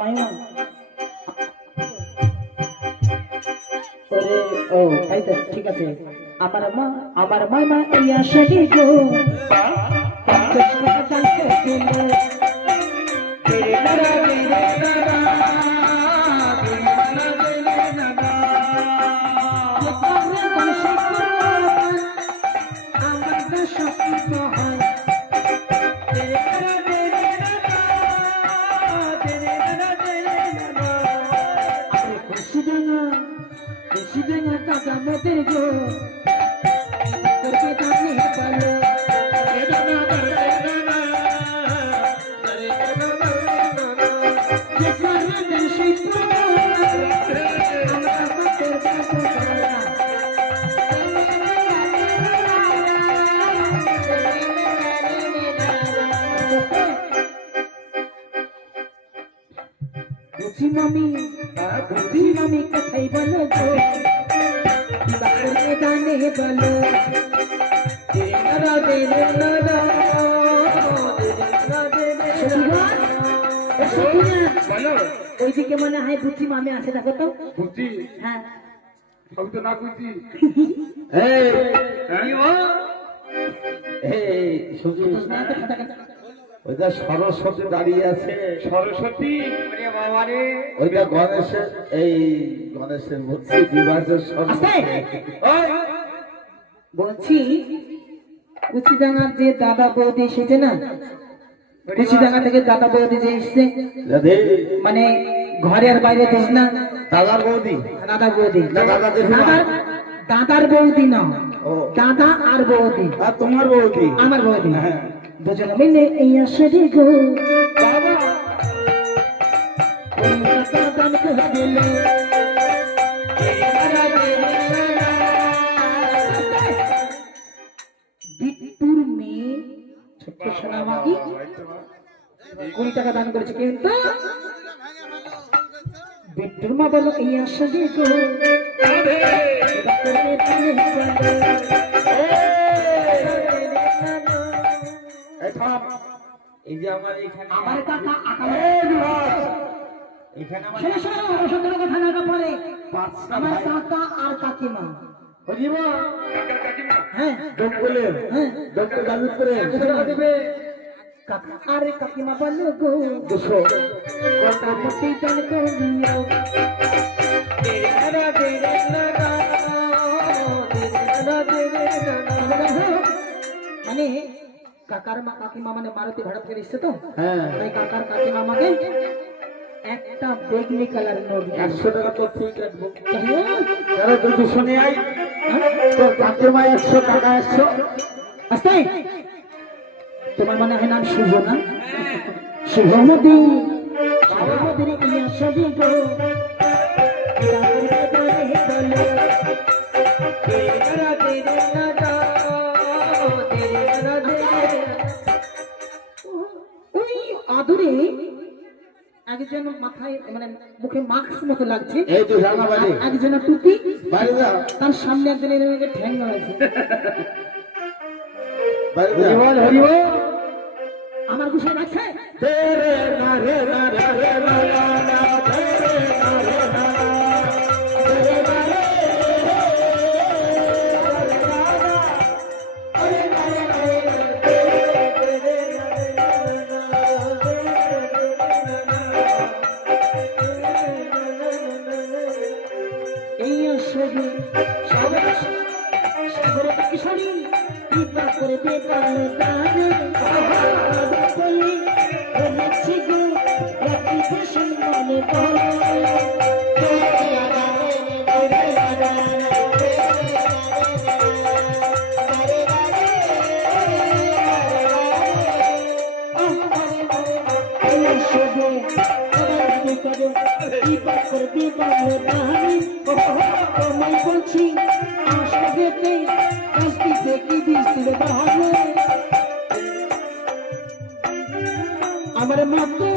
মাইমা ওরে ও তাই তো ঠিক আছে আমার মামা ইয়া শাদি গো 50 টাকা চাইতে ছিল তেরে নারা বুঝি মামি কোথায় বলো গো বাড়িতে গানে বলো ওইদিকে মনে হয় বুঝি মামি আছে দেখো তো বুঝি হ্যাঁ আমি তো না বুঝি ওইটা সরস্বতী দাঁড়িয়ে আছে সরস্বতী ওইটা গণেশের গণেশের মূর্তি বিভাজের বলছি কুচিডাঙ্গার যে দাদা বৌদি এসেছে না কুচিডাঙ্গা থেকে দাদা বৌদি যে এসছে মানে ঘরের বাইরে দেশ না দাদার বৌদি দাদার বৌদি দাদার বৌদি না দাদা আর বৌদি আর তোমার বৌদি আমার বৌদি দুজন মিলে এই আসে গো বাবা বিট্টুর মেয়ে ছোট্ট সোনামাগি 20 টাকা দান করেছে কিন্তু বিট্টুর মা বলো এই আসে গো এই যে আমার এখানে আমার কাকা এখানে আমার কাকা আর কাকিমা হ্যাঁ ডক্টর গাজীপুরে কাকা আর কাকিমা বলো গো মানে কাকার মা কাকিমা মানে মারুতি ভাড়া করে এসছে তো তাই কাকার কাকিমা আমাকে একটা বেগনি কালার নোট 100 টাকা তো ঠিক রাখবো কারো দুটো শুনে আই তোর কাকিমা 100 টাকা 100 আস্তে তোমার মনে হয় নাম শুভ না শুভমতি শুভমতির ইয়া সাজি গো আদুরে একজন মাথায় মানে মুখে মাস্ক মতো লাগছে একজন টুপি তার সামনে একজন ঠ্যাং আছে আমার গুছিয়ে লাগছে আমার মতো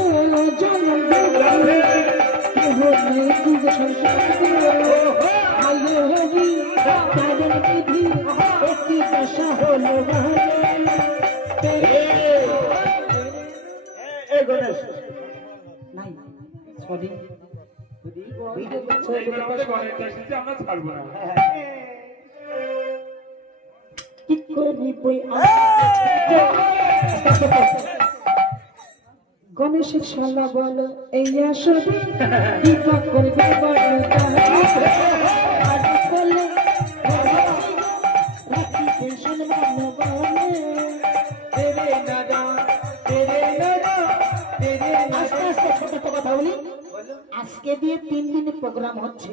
কদি ভিডিও করছো আমাদের ঘরের দেশে আমরা ছাড়বো না। কি করিব গণেশের শালা বলো এই আসর কি করবে বলো আজ বলে রাখি টেনশন মানো বলে তেরে দাদা আস্তে আস্তে ছোট ছোট কথা বলি আজকে দিয়ে 3 দিনের প্রোগ্রাম হচ্ছে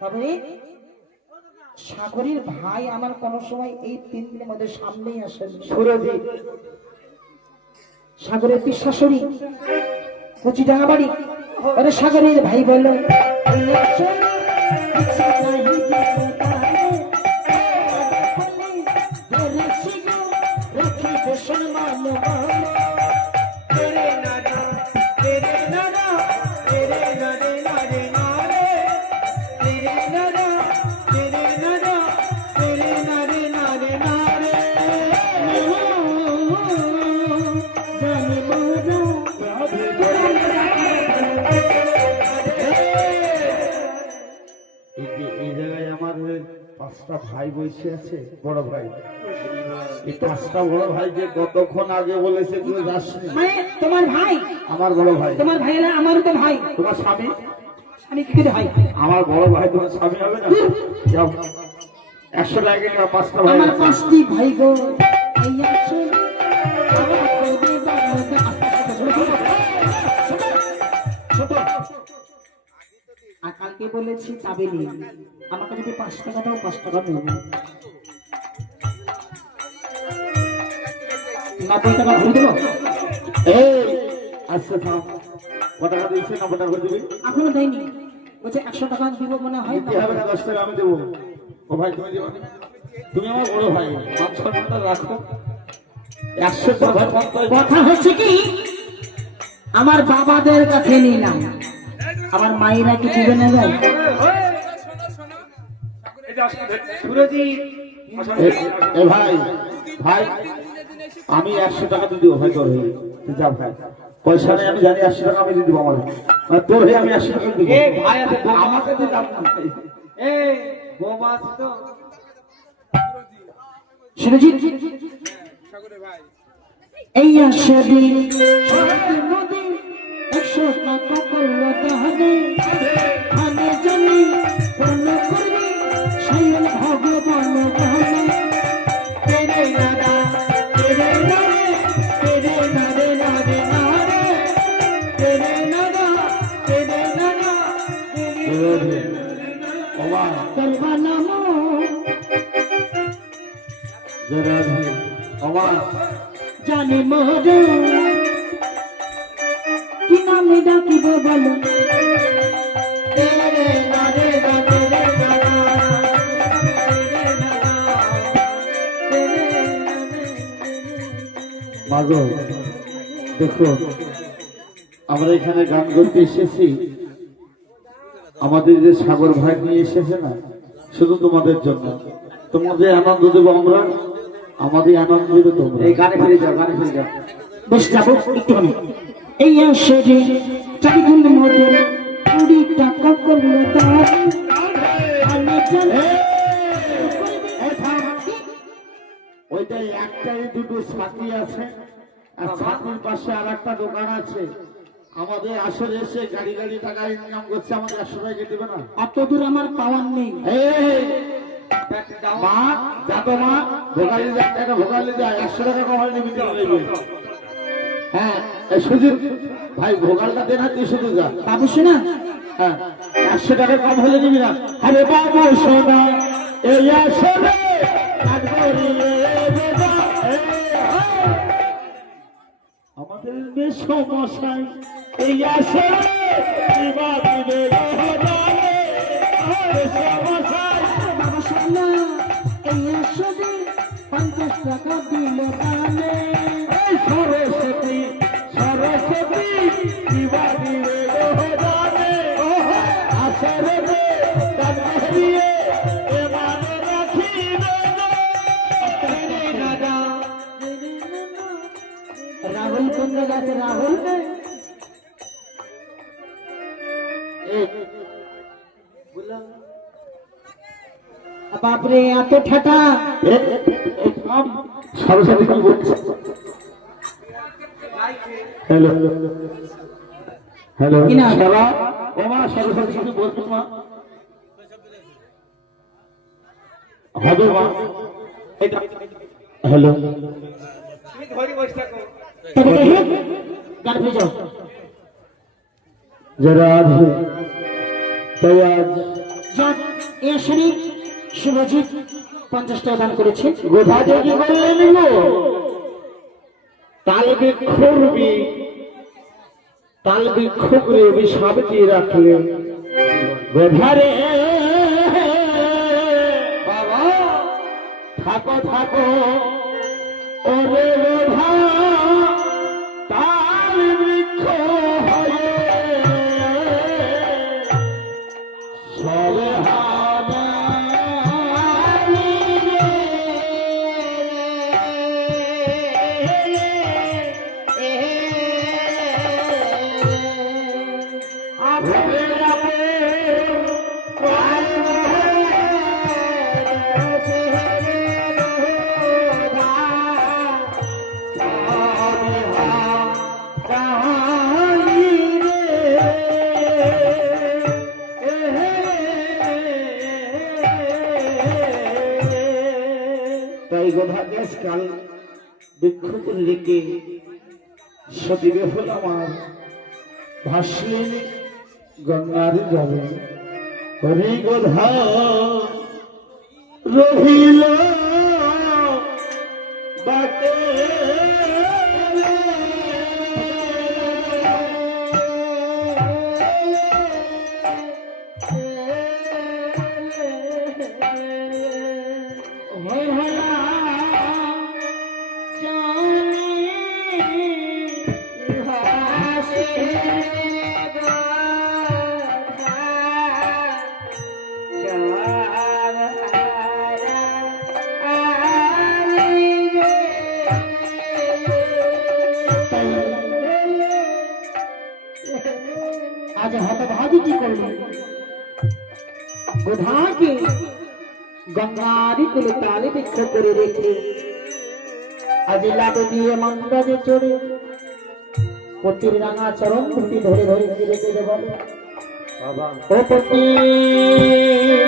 তবে সাগরের ভাই আমার কোন সময় এই 3 দিনের মধ্যে সামনেই আসেন সুরজিৎ সাগরের পিসাশরী কুচি ডাঙা বাড়ি ওরে সাগরের ভাই বলো এই জায়গায় আমার 5টা ভাই বসে আছে, বড় ভাই। এই 5টা বড় ভাই যে কতক্ষণ আগে বলেছে তুই যাসনি। মানে তোমার ভাই আমার বড় ভাই, তোমার ভাই না আমারও তো ভাই তোমার স্বামী। আমি কি করে ভাই আমার বড় ভাই তোমার স্বামী হবে না? যাও 100 টাকা নিয়ে 5টা ভাই আমার আছে। 5টি ভাই গো এই আসর আমার কবি বাংলাতে ছোট আর কালকে বলেছি চাবি নেই আমাকে যদি 5 টাকা দাও 5 টাকা নেব 90 টাকা ভরে দেবো এই আচ্ছা থাম, কত টাকা দিয়েছে? 90 টাকা করে দিবি? এখনো দেয়নি বলছে 100 টাকা দিব মনে হয় দিতে হবে না, 10 টাকা আমি দেবো। ও ভাই তুমি দেবো না? তুমি আমার বড় ভাই, মান সম্মানটা রাখো। 100 টাকা কথা হচ্ছে কি আমার বাবাদের কাছে নিলাম আমার মায়েরা কি দিবে না যায় এই যে আসুন, সুরজিৎ এ ভাই ভাই আমি 100 টাকা দিয়ে দেবো ভাই তোর হয়ে। তুই যা ভাই, পয়সা নেই আমি জানি, 100 টাকা আমি দিয়ে দেবো আমার। মানে তোর হয়ে আমি 100 টাকা দেবো। ভাই আছে আমাকে দিলাম না ভাই। সুরজিৎ এই আসবি নদী 100 টাকা করলো তাহলে খানে জমি পূর্ণ করবি সাইল ভগবান বলে তেরে দাদা তেরে নারে তেরে নারে নারে নারে তেরে নাদা তেরে নাদা বাবা করবা নামো জরাধি বাবা জানে মোরে কি নামে ডাকিব বলো তেরে নারে নারে নারে মাগো দেখো আমরা এখানে গান করতে এসেছি, আমাদের যে সাগর ভাই নিয়ে এসেছে না, শুধু তোমাদের জন্য। তোমাদের আনন্দ দেবো আমরা, আমাদের আনন্দ দেবে তোমরা। এই গানে ফিরে যাও, গানে ফিরে যাও। বেশ যাবো একটুখানি এই আসে যে চারিগুণ মধ্যে 20 টাকা করলো তার আমি জানি ওইটাই একটাই দুটো ছাতি আছে, আর ছাতির পাশে আর একটা দোকান আছে। আমাদের আসলে এসে গাড়ি গাড়ি টাকা ইনকাম করছে, আমাদের 100 টাকা দেবে না? অত দূর আমার পাওয়ার নেই এই মা যাতো মা, ভোগালি যা, একটা ভোগালি যায় 100 টাকা কমাই নিবি নেবে। হ্যাঁ এই সুজিত ভাই ভোগালটা দেন, তুই শুধু যা বাবু শোনা হ্যাঁ 100 টাকা কম হলে দিবি না। আরে বাবু সোনা এই আসলে আমাদের সমস্যায় এই আসলে বাবা শোনা এই আসে 50 টাকা দিল দামে সরস্বতী সরস্বতী বিবাদী আসরে দিয়ে এমানে রাখি রাহুল কোন জায়গা আছে রাহুল বাপরে এত ঠাটা। সরস্বতী কি বলছে? হ্যালো হ্যালো কি না? শালা ও মা সরস্বতী কি বলছিস মা? হবে মা হ্যালো তুমি ধরে বসে থাকো। তবে কে হে? গান ভেজো। যারা আজ তাই আজ যাক, এ শরীর শুভজিৎ 50 টাকা দান করেছে। গোধাতে কি করলেন গো? তাল বিক্ষুরবি তাল বিক্ষুরে বিষাবতি রাখলেন গোধারে বাবা থাকো থাকো ওরে গোধা তাল বৃক্ষ হয়ে সবে তাই গোধা দেশ কাল বিক্ষুপুর রেখে সতী বেফল আমার ভাসলেন গঙ্গার জলে হরি গোধা রহিল বাটে আজ হতভাগী কি করবে? গোধাকে গঙ্গারি কুলে তালে বৃক্ষ করে রেখে আজ লাডু দিয়ে মন্দাজে চড়ে পতির রাঙা চরণ দুটি ধরে ধরে রেখে দেব। ও পতি